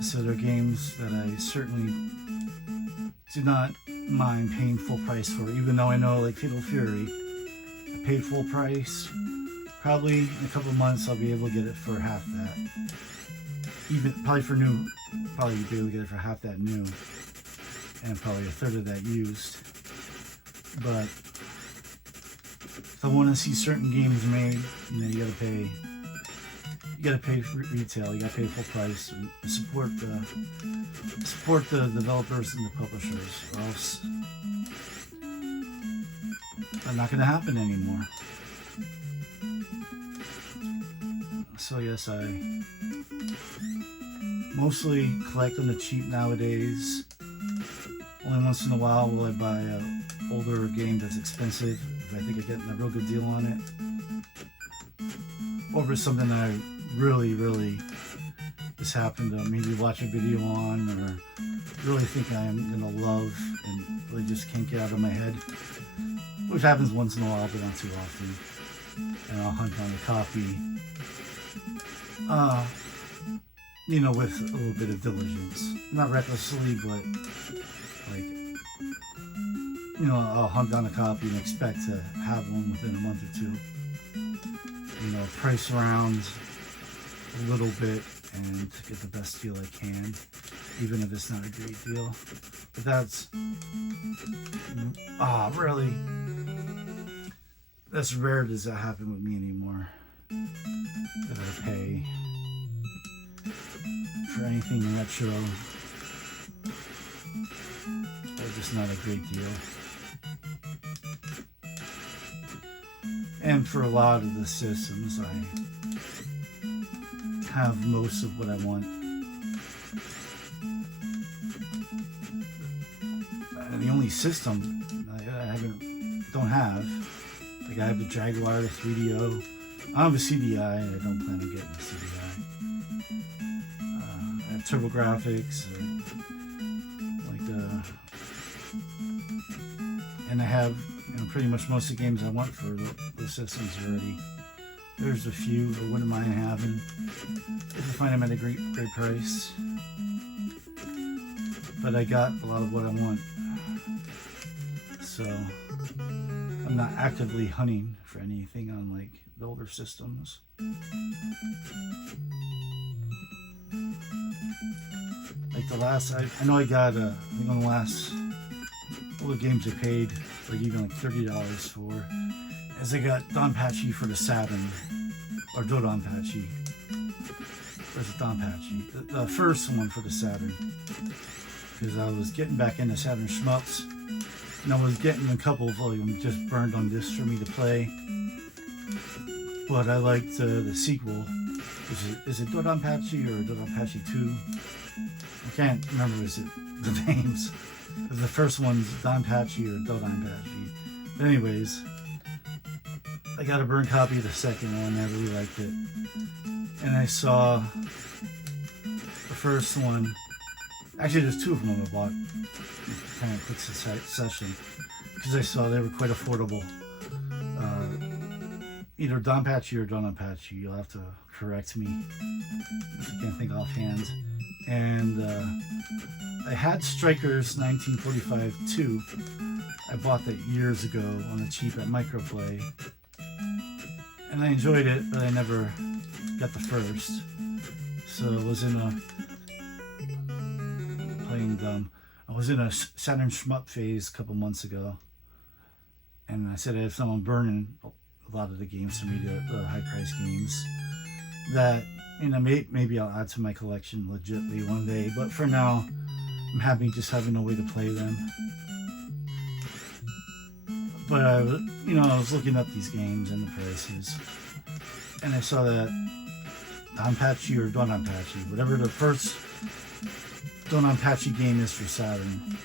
So they're games that I certainly do not mind paying full price for, even though I know, like Fatal Fury, I paid full price. Probably in a couple of months I'll be able to get it for half that. Even probably for new, probably be able to get it for half that new, and probably a third of that used. But if I want to see certain games made, you gotta pay. You gotta pay retail. You gotta pay full price and support the developers and the publishers, or else it's not gonna happen anymore. So yes, I mostly collect on the cheap nowadays. Only once in a while will I buy an older game that's expensive if I think I'm getting a real good deal on it, or for something that I really just happened to maybe watch a video on, or really think I'm gonna love and really just can't get out of my head, which happens once in a while but not too often. And I'll hunt down a copy, with a little bit of diligence, not recklessly, but I'll hunt down a copy and expect to have one within a month or two. Price around a little bit and get the best deal I can, even if it's not a great deal. But that's that's rare. Does that happen with me anymore? That I pay for anything retro, or just not a great deal. And for a lot of the systems, I have most of what I want. And the only system I don't have, like I have the Jaguar, the 3DO. I have a CDI. I don't plan on getting a CDI. I have TurboGrafx, and I have pretty much most of the games I want for the systems already. There's a few I wouldn't mind having if I find them at a great price. But but I got a lot of what I want. So I'm not actively hunting for anything on like the older systems. Like the last, I know I got I think on the last all the games I paid like even like $30 for, as I got Donpachi for the Saturn, or Dodonpachi. Where's the Donpachi? The first one for the Saturn, because I was getting back into Saturn shmups, and I was getting a couple of them just burned on discs for me to play. But I liked the sequel. Is it Dodonpachi or Dodonpachi 2? I can't remember the names. The first one's Donpachi or Dodonpachi. But anyways, I got a burned copy of the second one. I really liked it. And I saw the first one. Actually, there's two of them I bought kind of quick succession, because I saw they were quite affordable. Either Donpachi or Dodonpachi. You'll have to correct me if you can't think offhand. And I had Strikers 1945 2. I bought that years ago on the cheap at Microplay, and I enjoyed it, but I never got the first. So I was in a I was in a Saturn shmup phase a couple months ago, and I said I have someone burning a lot of the games for me, the high price games that, you know, maybe I'll add to my collection legitly one day, but for now I'm happy just having a way to play them. But I was looking up these games and the prices, and I saw that Donpachi or Dodonpachi, whatever the first Dodonpachi game is for Saturn,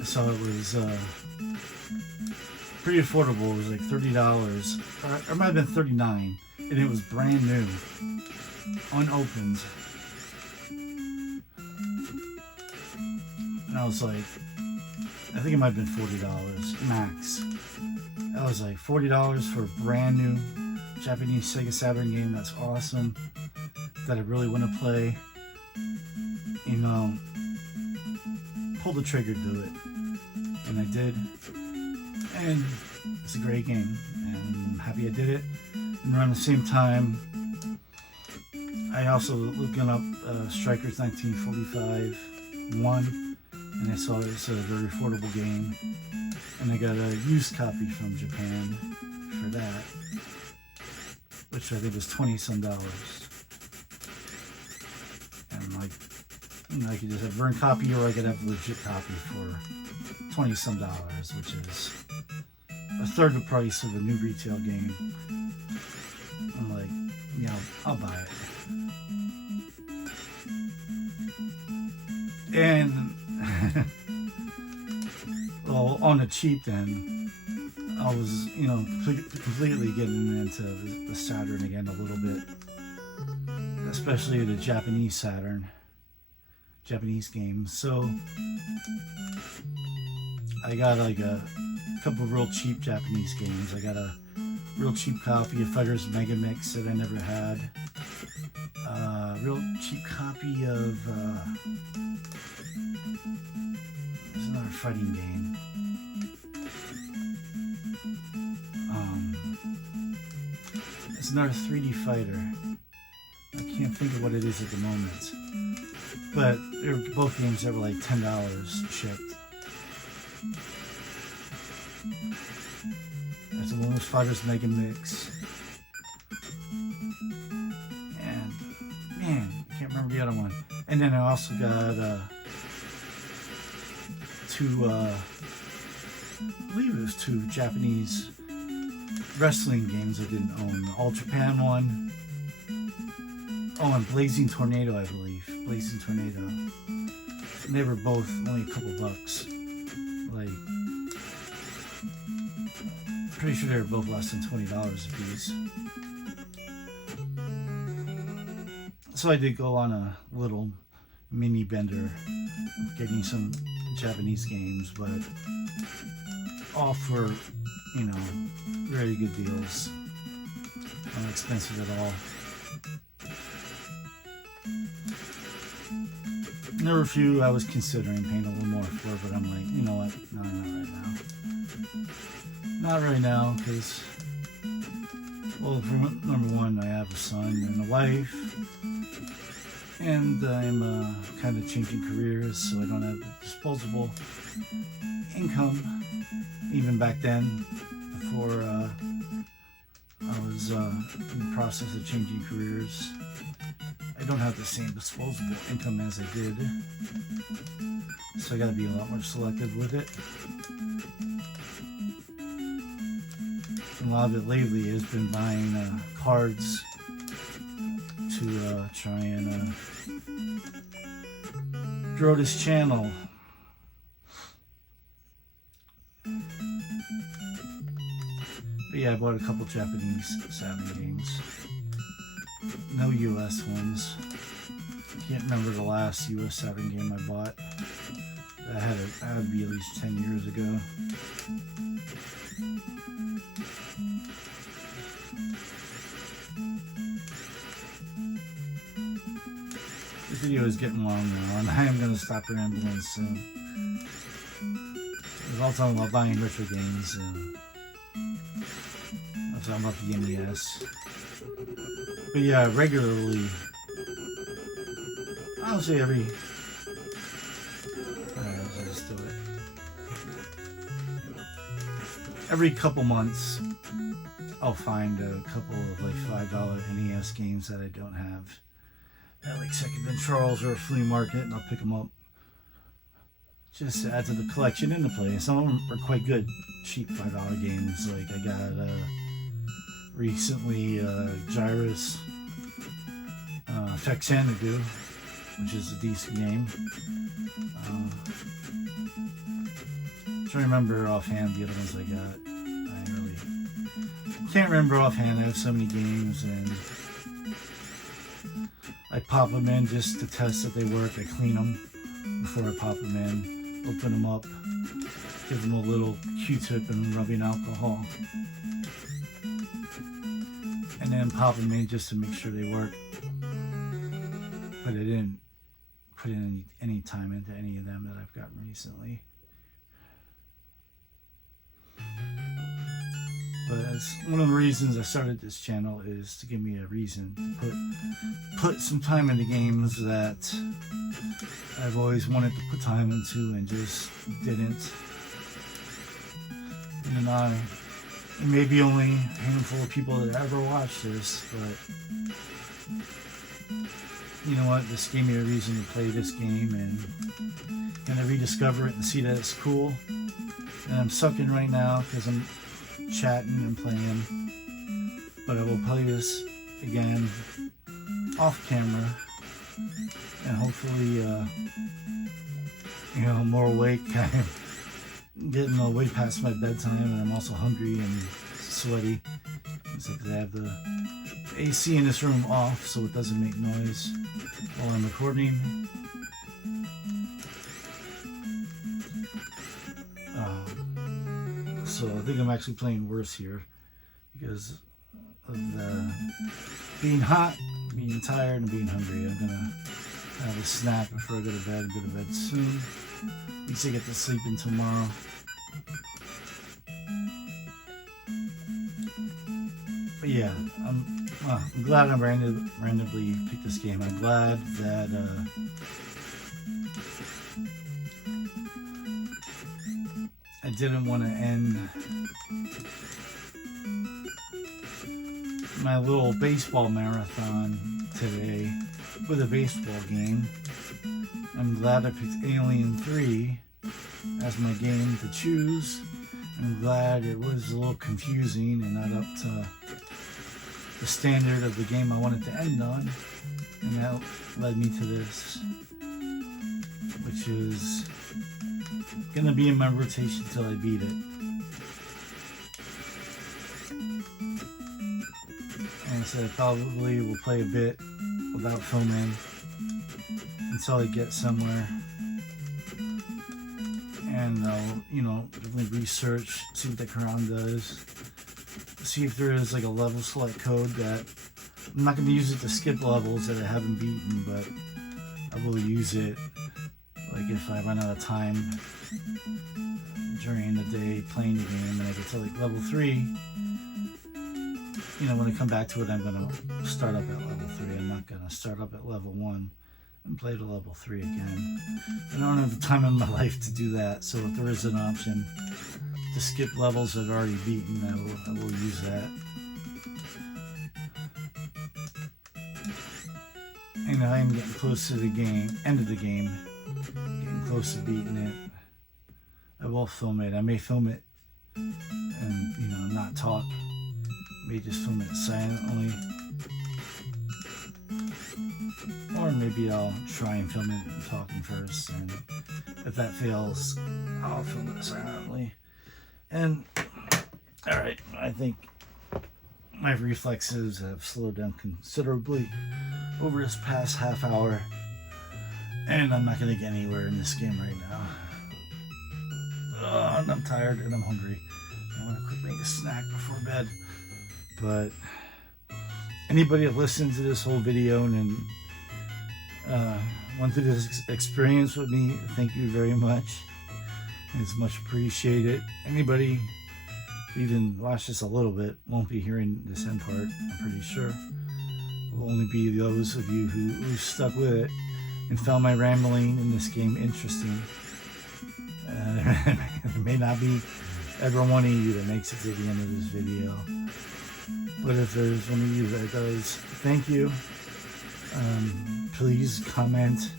I saw it was pretty affordable. It was like $30, or it might have been $39, and it was brand new, unopened. And I was like, I think it might have been $40 max. I was like, $40 for a brand new Japanese Sega Saturn game. That's awesome. That I really want to play. You know, pull the trigger, do it. And I did. And it's a great game. And I'm happy I did it. And around the same time, I also looking up Strikers 1945 1. And I saw it's a very affordable game. And I got a used copy from Japan for that, which I think was $20-some. And like, you know, I could just have a burn copy, or I could have a legit copy for $20-some, which is a third the price of a new retail game. I'm like, you know, I'll buy it. And well, on the cheap then, I was, you know, completely getting into the Saturn again a little bit, especially the Japanese Saturn, Japanese games. So I got like a couple of real cheap Japanese games. I got a real cheap copy of Fighters Mega Mix that I never had. Real cheap copy of there's another fighting game. It's another 3D fighter. I can't think of what it is at the moment. But they were both games that were like $10 shipped. There's the one with Fighters Mega Mix. And man, I can't remember the other one. And then I also got I believe it was two Japanese wrestling games I didn't own. The All Japan one. Oh, and Blazing Tornado, I believe. Blazing Tornado. And they were both only a couple bucks. Like, pretty sure they were both less than $20 a piece. So I did go on a little mini bender of getting some Japanese games, but all for, you know, very good deals. Not expensive at all. There were a few I was considering paying a little more for, but I'm like, you know what? No, not right now. Not right now, because, well, for number one, I have a son and a wife, and I'm kind of changing careers, so I don't have disposable income. Even back then, before I was in the process of changing careers, I don't have the same disposable income as I did, so I got to be a lot more selective with it. And a lot of it lately has been buying cards to try and grow this channel. But yeah, I bought a couple Japanese Saturn games. No US ones. Can't remember the last US Saturn game I bought. That had to be at least 10 years ago. This video is getting long now, and I am going to stop rambling soon. I was all talking about buying retro games, and I was talking about the NES. But yeah, regularly, I'll say every, let's just do it. Every couple months, I'll find a couple of like $5 NES games that I don't have at like Second and Charles or a flea market, and I'll pick them up just to add to the collection and to play. Some of them are quite good, cheap $5 games. Like I got recently Gyrus Tech Xanadu, which is a decent game. Trying to remember offhand the other ones I got. I really can't remember offhand. I have so many games, and I pop them in just to test that they work. I clean them before I pop them in, open them up, give them a little Q-tip and rubbing alcohol, and then pop them in just to make sure they work. But I didn't put in any time into any of them that I've gotten recently. But that's one of the reasons I started this channel, is to give me a reason to put some time into games that I've always wanted to put time into and just didn't. And it may be only a handful of people that ever watch this, but you know what? This gave me a reason to play this game and kind of rediscover it and see that it's cool. And I'm sucking right now because I'm chatting and playing, but I will play this again off camera, and hopefully I'm more awake. I'm getting way past my bedtime, and I'm also hungry and sweaty. It's like I have the AC in this room off so it doesn't make noise while I'm recording. So I think I'm actually playing worse here because of the being hot, being tired, and being hungry. I'm gonna have a snack before I go to bed. Go to bed soon. At least I get to sleep in tomorrow. But yeah, I'm glad I randomly picked this game. I'm glad that I didn't want to end my little baseball marathon today with a baseball game. I'm glad I picked Alien 3 as my game to choose. I'm glad it was a little confusing and not up to the standard of the game I wanted to end on. And that led me to this, which is gonna be in my rotation till I beat it. And so I probably will play a bit without filming until I get somewhere. And I'll, definitely research, see what the Quran does, see if there is like a level select code that I'm not going to use it to skip levels that I haven't beaten, but I will use it like if I run out of time during the day playing the game and I get to like level 3, you know, when I come back to it, I'm going to start up at level 3. I'm not going to start up at level 1 and play to level 3 again. I don't have the time in my life to do that, so if there is an option to skip levels I've already beaten, I will use that. And I'm getting close to the end of the game, getting close to beating it. I will film it. I may film it and, you know, not talk. May just film it silently. Or maybe I'll try and film it and talking first, and if that fails, I'll film it silently. And, alright, I think my reflexes have slowed down considerably over this past half hour, and I'm not going to get anywhere in this game right now. And I'm tired and I'm hungry. I want to quick make a snack before bed. But anybody that listens to this whole video and went through this experience with me, thank you very much. It's much appreciated. Anybody who even watched this a little bit won't be hearing this end part, I'm pretty sure. It will only be those of you who stuck with it and found my rambling in this game interesting. There may not be every one of you that makes it to the end of this video, but if there's one of you that does, thank you. Please comment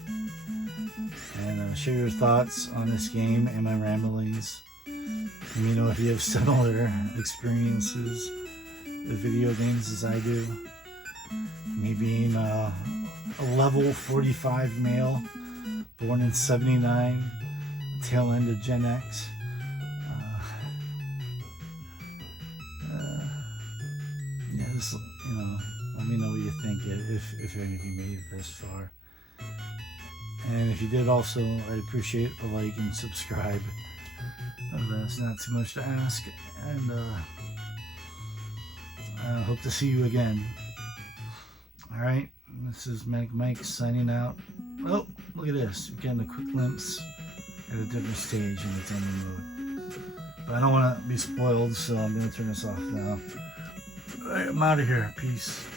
and share your thoughts on this game and my ramblings. Let me know if you have similar experiences with video games as I do. Me being a level 45 male, born in '79, tail end of Gen X. Yeah, just, you know, let me know what you think if any of you made it this far. And if you did also, I'd appreciate a like and subscribe. That's not too much to ask. And I hope to see you again. Alright, this is Manic Mike signing out. Oh, look at this. We're getting a quick glimpse at a different stage in the demo mode. But I don't want to be spoiled, so I'm going to turn this off now. Alright, I'm out of here. Peace.